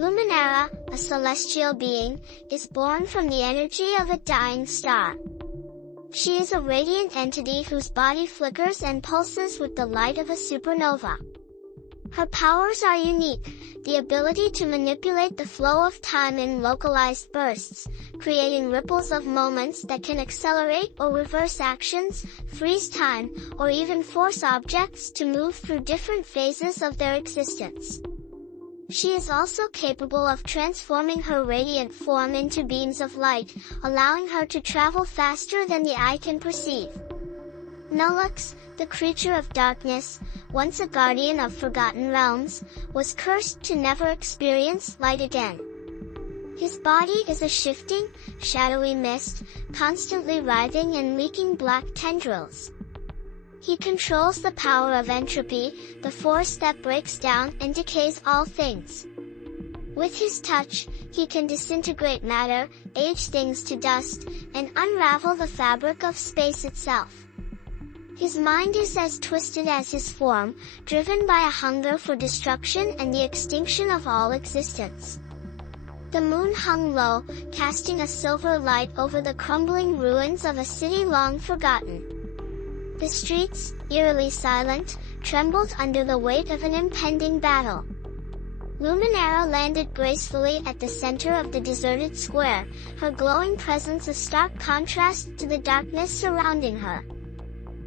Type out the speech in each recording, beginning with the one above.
Luminara, a celestial being, is born from the energy of a dying star. She is a radiant entity whose body flickers and pulses with the light of a supernova. Her powers are unique, the ability to manipulate the flow of time in localized bursts, creating ripples of moments that can accelerate or reverse actions, freeze time, or even force objects to move through different phases of their existence. She is also capable of transforming her radiant form into beams of light, allowing her to travel faster than the eye can perceive. Nullax, the creature of darkness, once a guardian of forgotten realms, was cursed to never experience light again. His body is a shifting, shadowy mist, constantly writhing and leaking black tendrils. He controls the power of entropy, the force that breaks down and decays all things. With his touch, he can disintegrate matter, age things to dust, and unravel the fabric of space itself. His mind is as twisted as his form, driven by a hunger for destruction and the extinction of all existence. The moon hung low, casting a silver light over the crumbling ruins of a city long forgotten. The streets, eerily silent, trembled under the weight of an impending battle. Luminara landed gracefully at the center of the deserted square, her glowing presence a stark contrast to the darkness surrounding her.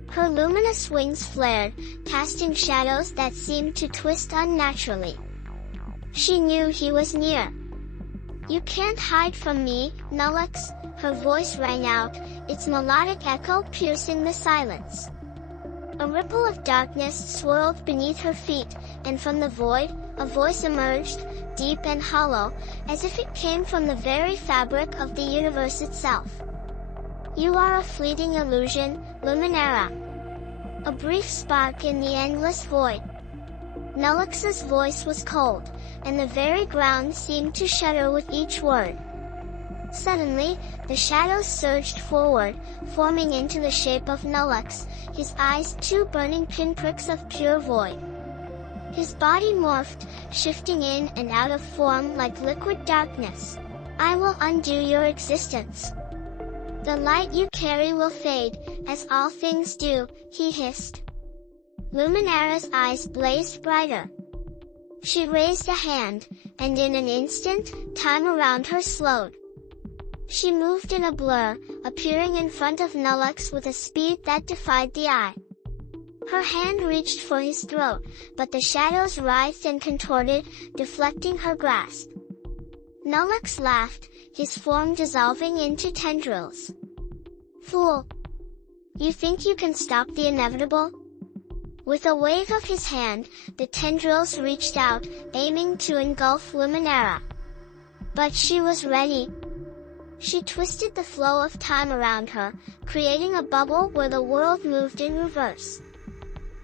Her luminous wings flared, casting shadows that seemed to twist unnaturally. She knew he was near. "You can't hide from me, Nullax," her voice rang out, its melodic echo piercing the silence. A ripple of darkness swirled beneath her feet, and from the void, a voice emerged, deep and hollow, as if it came from the very fabric of the universe itself. "You are a fleeting illusion, Luminara. A brief spark in the endless void." Nullax's voice was cold, and the very ground seemed to shudder with each word. Suddenly, the shadows surged forward, forming into the shape of Nullax, his eyes two burning pinpricks of pure void. His body morphed, shifting in and out of form like liquid darkness. "I will undo your existence. The light you carry will fade, as all things do," he hissed. Luminara's eyes blazed brighter. She raised a hand, and in an instant, time around her slowed. She moved in a blur, appearing in front of Nullax with a speed that defied the eye. Her hand reached for his throat, but the shadows writhed and contorted, deflecting her grasp. Nullax laughed, his form dissolving into tendrils. "Fool! You think you can stop the inevitable?" With a wave of his hand, the tendrils reached out, aiming to engulf Luminara. But she was ready. She twisted the flow of time around her, creating a bubble where the world moved in reverse.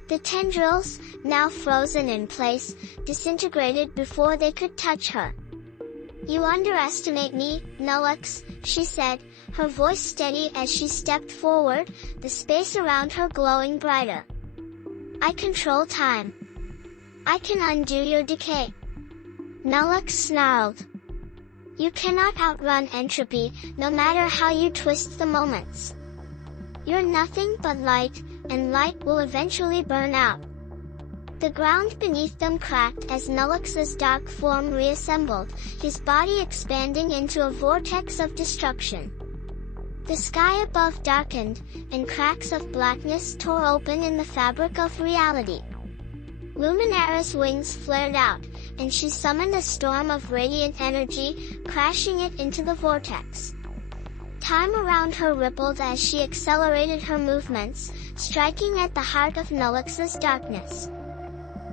The tendrils, now frozen in place, disintegrated before they could touch her. "You underestimate me, Nullax," she said, her voice steady as she stepped forward, the space around her glowing brighter. "I control time. I can undo your decay." Nullax snarled. "You cannot outrun entropy, no matter how you twist the moments. You're nothing but light, and light will eventually burn out." The ground beneath them cracked as Nullax's dark form reassembled, his body expanding into a vortex of destruction. The sky above darkened, and cracks of blackness tore open in the fabric of reality. Luminara's wings flared out, and she summoned a storm of radiant energy, crashing it into the vortex. Time around her rippled as she accelerated her movements, striking at the heart of Nullax's darkness.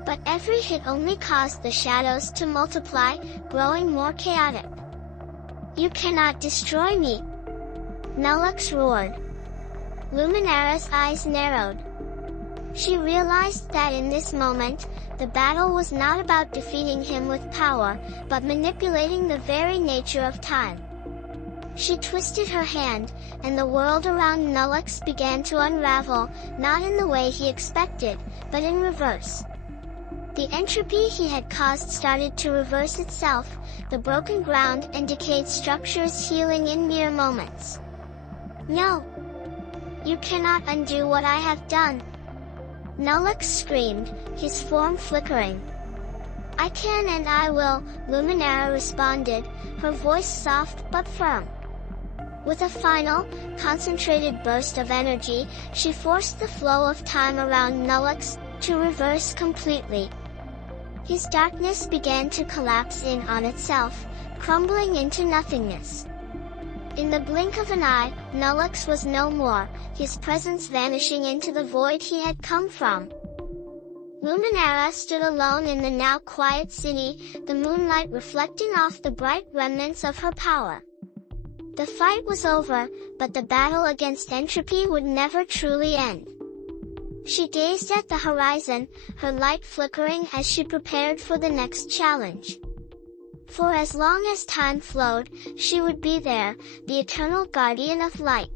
But every hit only caused the shadows to multiply, growing more chaotic. "You cannot destroy me!" Nullax roared. Luminara's eyes narrowed. She realized that in this moment, the battle was not about defeating him with power, but manipulating the very nature of time. She twisted her hand, and the world around Nullax began to unravel, not in the way he expected, but in reverse. The entropy he had caused started to reverse itself, the broken ground and decayed structures healing in mere moments. "No! You cannot undo what I have done!" Nullax screamed, his form flickering. "I can and I will," Luminara responded, her voice soft but firm. With a final, concentrated burst of energy, she forced the flow of time around Nullax to reverse completely. His darkness began to collapse in on itself, crumbling into nothingness. In the blink of an eye, Nullax was no more, his presence vanishing into the void he had come from. Luminara stood alone in the now quiet city, the moonlight reflecting off the bright remnants of her power. The fight was over, but the battle against entropy would never truly end. She gazed at the horizon, her light flickering as she prepared for the next challenge. For as long as time flowed, she would be there, the eternal guardian of light.